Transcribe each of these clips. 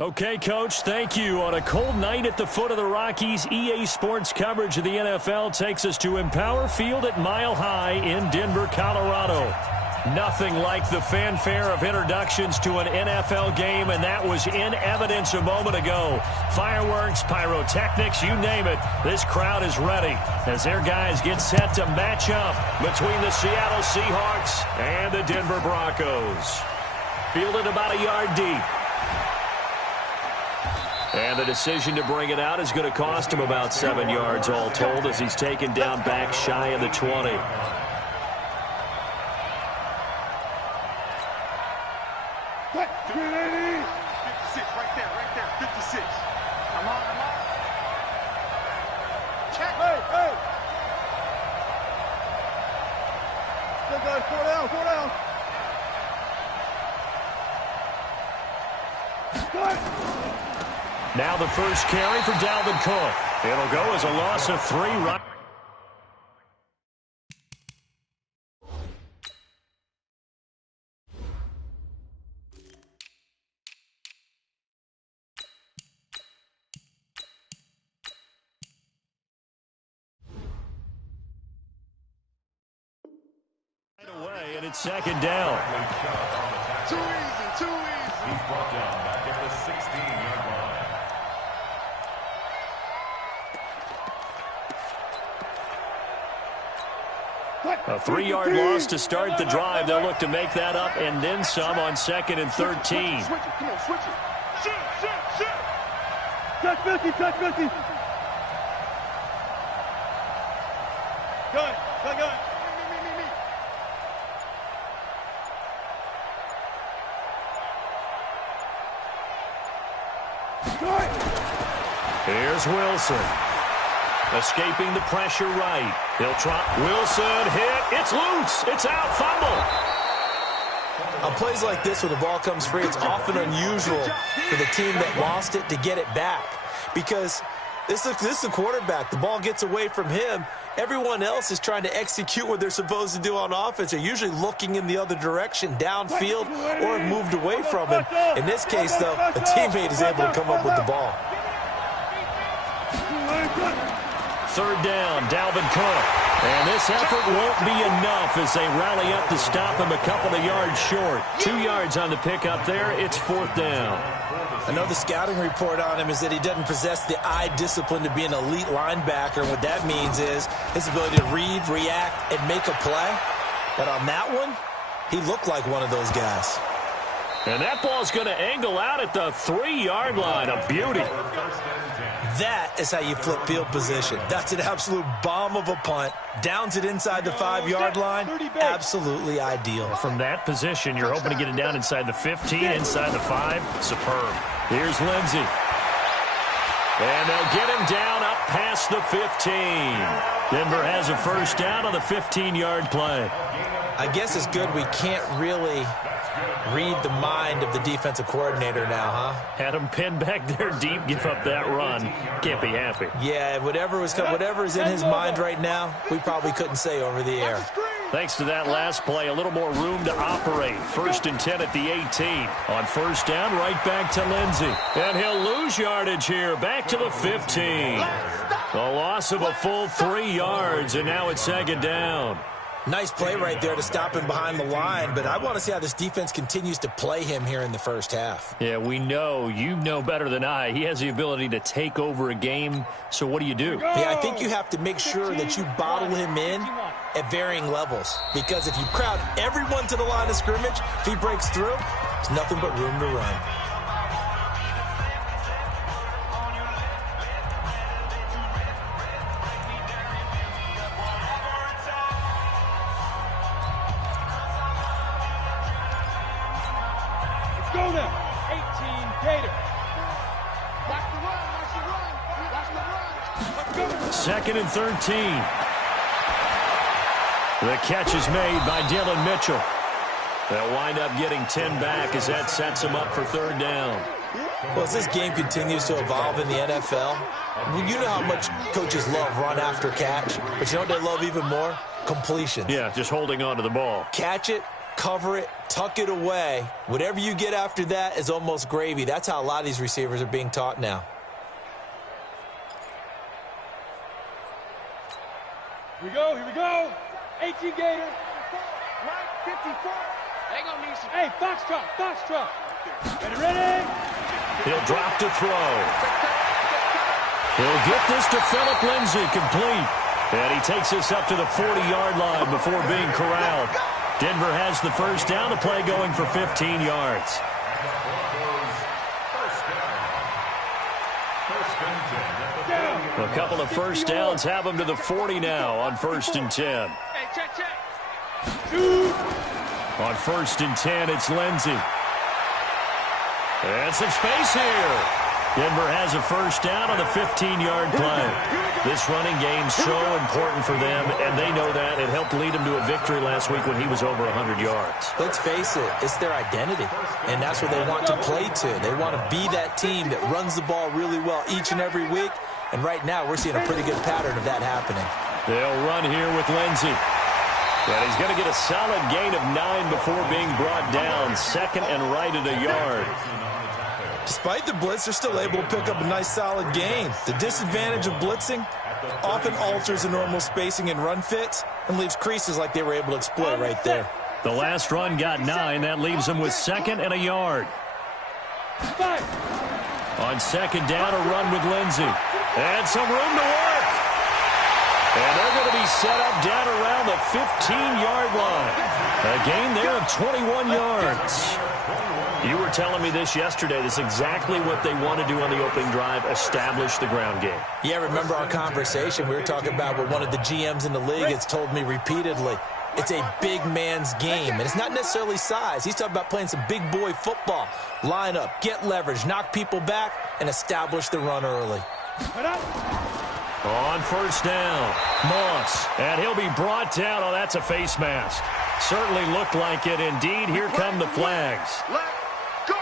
Okay, Coach, thank you. On a cold night at the foot of the Rockies, EA Sports coverage of the NFL takes us to Empower Field at Mile High in Denver, Colorado. Nothing like the fanfare of introductions to an NFL game, and that was in evidence a moment ago. Fireworks, pyrotechnics, you name it. This crowd is ready as their guys get set to match up between the Seattle Seahawks and the Denver Broncos. Fielded about a yard deep. And the decision to bring it out is going to cost him about 7 yards all told as he's taken down back shy of the 20. Now the first carry for Dalvin Cook. It'll go as a loss of 3. Right away, and it's second down. Too easy. He's brought down back at the 16-yard line. A 3-yard loss to start the drive. They'll look to make that up and then some on 2nd and 13. Switch it. Come on, switch it. Shoot. Touch 50. Gun. Me. Here's Wilson. Escaping the pressure right. He'll try. Wilson hit. It's loose. It's out. Fumble. On plays like this where the ball comes free, it's often unusual for the team that lost it to get it back. Because this is the quarterback. The ball gets away from him. Everyone else is trying to execute what they're supposed to do on offense. They're usually looking in the other direction, downfield, or have moved away from him. In this case, though, a teammate is able to come up with the ball. 3rd down, Dalvin Cook. And this effort won't be enough as they rally up to stop him a couple of yards short. 2 yards on the pickup there. It's 4th down. I know the scouting report on him is that he doesn't possess the eye discipline to be an elite linebacker. What that means is his ability to read, react, and make a play. But on that one, he looked like one of those guys. And that ball's going to angle out at the 3-yard line. A beauty. That is how you flip field position. That's an absolute bomb of a punt. Downs it inside the 5-yard line. Absolutely ideal. From that position, you're hoping to get it down inside the 15, inside the 5. Superb. Here's Lindsey. And they'll get him down up past the 15. Denver has a first down on the 15-yard play. I guess it's good we can't really read the mind of the defensive coordinator now, huh? Had him pinned back there deep, give up that run. Can't be happy. Yeah, whatever is in his mind right now, we probably couldn't say over the air. Thanks to that last play, a little more room to operate. 1st and 10 at the 18. On first down, right back to Lindsey. And he'll lose yardage here, back to the 15. A loss of a full 3 yards, and now it's 2nd down. Nice play right there to stop him behind the line, but I want to see how this defense continues to play him here in the first half. Yeah, we know. You know better than I. He has the ability to take over a game, so what do you do? Yeah, I think you have to make sure that you bottle him in at varying levels, because if you crowd everyone to the line of scrimmage, if he breaks through, there's nothing but room to run. Go now. 18 Gator. Watch the run. Let's go. 2nd and 13. The catch is made by Dylan Mitchell. They'll wind up getting 10 back as that sets them up for 3rd down. Well, as this game continues to evolve in the NFL, you know how much coaches love run after catch, but you know what they love even more? Completion. Yeah, just holding on to the ball. Catch it, cover it, tuck it away. Whatever you get after that is almost gravy. That's how a lot of these receivers are being taught now. Here we go. 18 Gator. Right, 54. They gonna need some. Hey, Foxtrot. Ready? He'll drop to throw. He'll get this to Philip Lindsay, complete. And he takes this up to the 40-yard line before being corralled. Denver has the first down, the play going for 15 yards. A couple of first downs have them to the 40 now on 1st and 10. Hey, check. On 1st and 10, it's Lindsay. And some space here. Denver has a first down on the 15-yard play. This running game's so important for them, and they know that. It helped lead them to a victory last week when he was over 100 yards. Let's face it, it's their identity, and that's what they want to play to. They want to be that team that runs the ball really well each and every week, and right now we're seeing a pretty good pattern of that happening. They'll run here with Lindsay. And he's going to get a solid gain of 9 before being brought down. Second and right at a yard. Despite the blitz, they're still able to pick up a nice solid gain. The disadvantage of blitzing often alters the normal spacing and run fits and leaves creases like they were able to exploit right there. The last run got 9. That leaves them with second and a yard. On second down, a run with Lindsay. And some room to work. And they're going to be set up down around the 15-yard line. A gain there of 21 yards. You were telling me this yesterday. This is exactly what they want to do on the opening drive, establish the ground game. Yeah, remember our conversation? We were talking about what one of the GMs in the league has told me repeatedly. It's a big man's game, and it's not necessarily size. He's talking about playing some big boy football. Line up, get leverage, knock people back, and establish the run early. On first down, Moss, and he'll be brought down. Oh, that's a face mask. Certainly looked like it. Indeed, here come the flags. Let's go.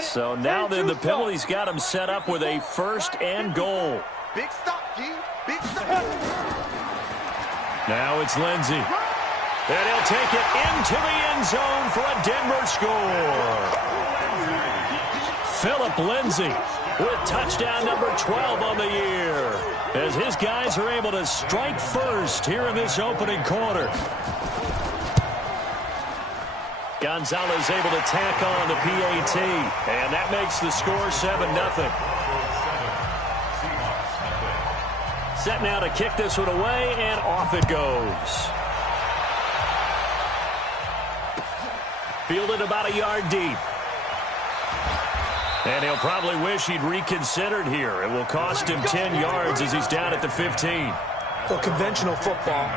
So now then the penalty's got him set up with a first and goal. Big stop, G. Big stop. Now it's Lindsay. And he'll take it into the end zone for a Denver score. Philip Lindsay with touchdown number 12 on the year, as his guys are able to strike first here in this opening quarter. Gonzalez able to tack on the PAT, and that makes the score 7-0. Set now to kick this one away, and off it goes. Fielded about a yard deep. And he'll probably wish he'd reconsidered here. It will cost him 10 yards as he's down at the 15. Well, conventional football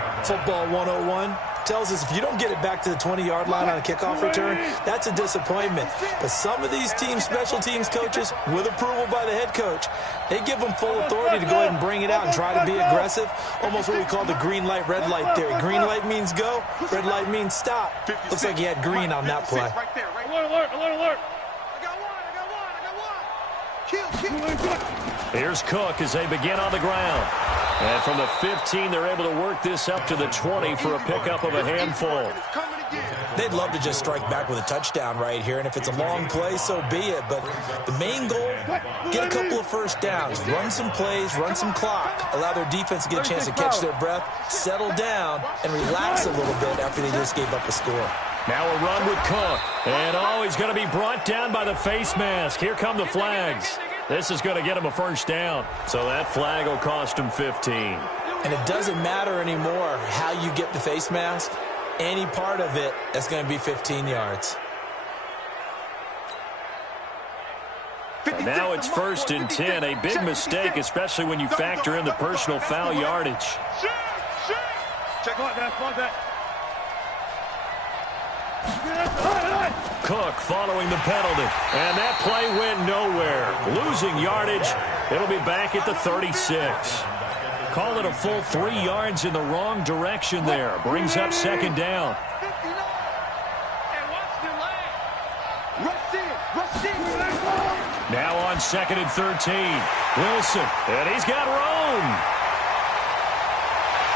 101, tells us if you don't get it back to the 20-yard line on a kickoff return, that's a disappointment. But some of these teams, special teams coaches, with approval by the head coach, they give them full authority to go ahead and bring it out and try to be aggressive. Almost what we call the green light, red light theory. Green light means go, red light means stop. Looks like he had green on that play. Right there, right there. Alert. I got one. Here's Cook as they begin on the ground. And from the 15, they're able to work this up to the 20 for a pickup of a handful. They'd love to just strike back with a touchdown right here, and if it's a long play, so be it. But the main goal, get a couple of first downs, run some plays, run some clock, allow their defense to get a chance to catch their breath, settle down, and relax a little bit after they just gave up a score. Now a run with Cook. And he's going to be brought down by the face mask. Here come the flags. This is going to get him a first down. So that flag will cost him 15. And it doesn't matter anymore how you get the face mask. Any part of it, that's going to be 15 yards. Now it's 1st and 10. A big mistake, especially when you factor in the personal foul yardage. Check on that. Cook following the penalty. And that play went nowhere. Losing yardage. It'll be back at the 36. Call it a full 3 yards in the wrong direction there. Brings up 2nd down. Now on 2nd and 13. Wilson. And he's got Rome.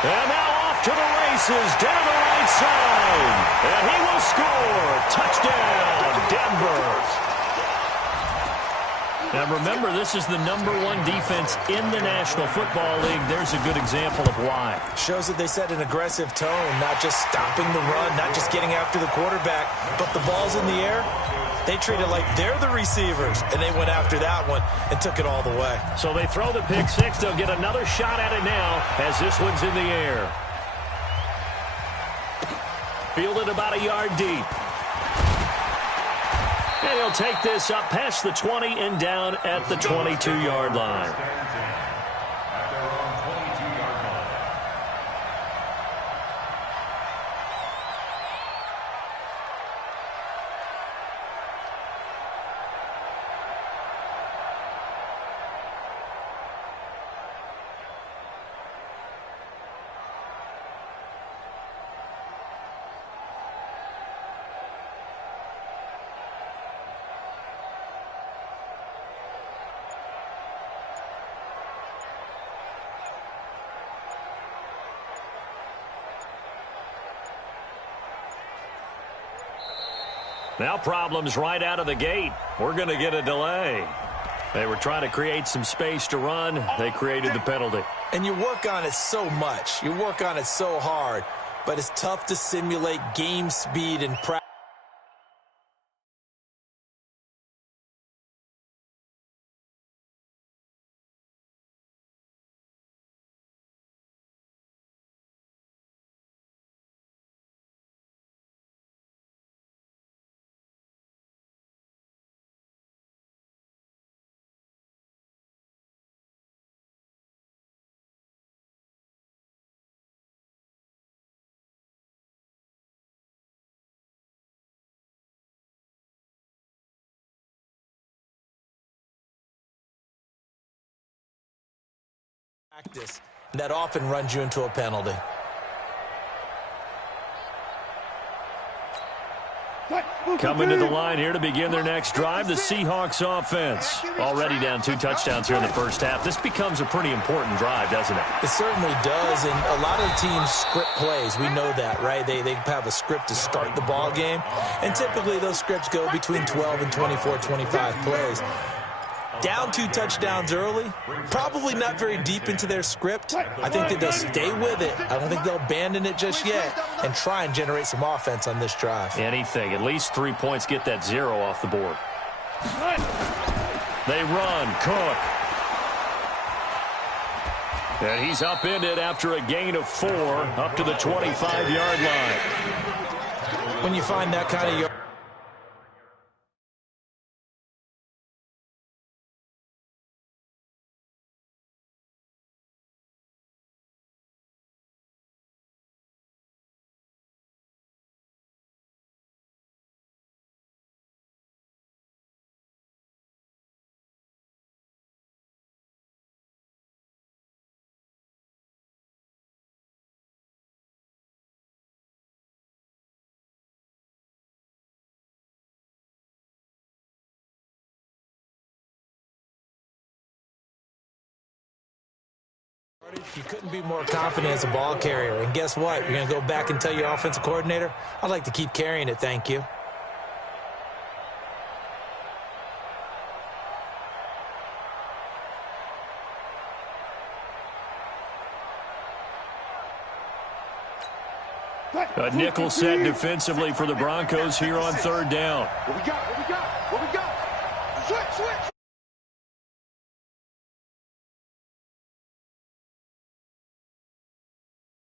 And now off to the races down the right side. And he will score. Touchdown, Denver. Now remember, this is the #1 defense in the National Football League. There's a good example of why. Shows that they set an aggressive tone, not just stopping the run, not just getting after the quarterback, but the ball's in the air. They treat it like they're the receivers, and they went after that one and took it all the way. So they throw the pick six. They'll get another shot at it now as this one's in the air. Fielded about a yard deep. And he'll take this up past the 20 and down at the 22-yard line. Now problems right out of the gate. We're going to get a delay. They were trying to create some space to run. They created the penalty. And you work on it so much. You work on it so hard. But it's tough to simulate game speed and practice. That often runs you into a penalty. Coming to the line here to begin their next drive, the Seahawks offense. Already down 2 touchdowns here in the first half. This becomes a pretty important drive, doesn't it? It certainly does, and a lot of teams script plays. We know that, right? They have a script to start the ball game, and typically those scripts go between 12 and 24, 25 plays. Down 2 touchdowns early, probably not very deep into their script. I think that they'll stay with it. I don't think they'll abandon it just yet and try and generate some offense on this drive. Anything. At least 3 points, get that 0 off the board. They run. Cook. And he's upended after a gain of 4 up to the 25-yard line. When you find that kind of yard. You couldn't be more confident as a ball carrier. And guess what? You're going to go back and tell your offensive coordinator, I'd like to keep carrying it, thank you. A nickel set defensively for the Broncos here on 3rd down. What we got?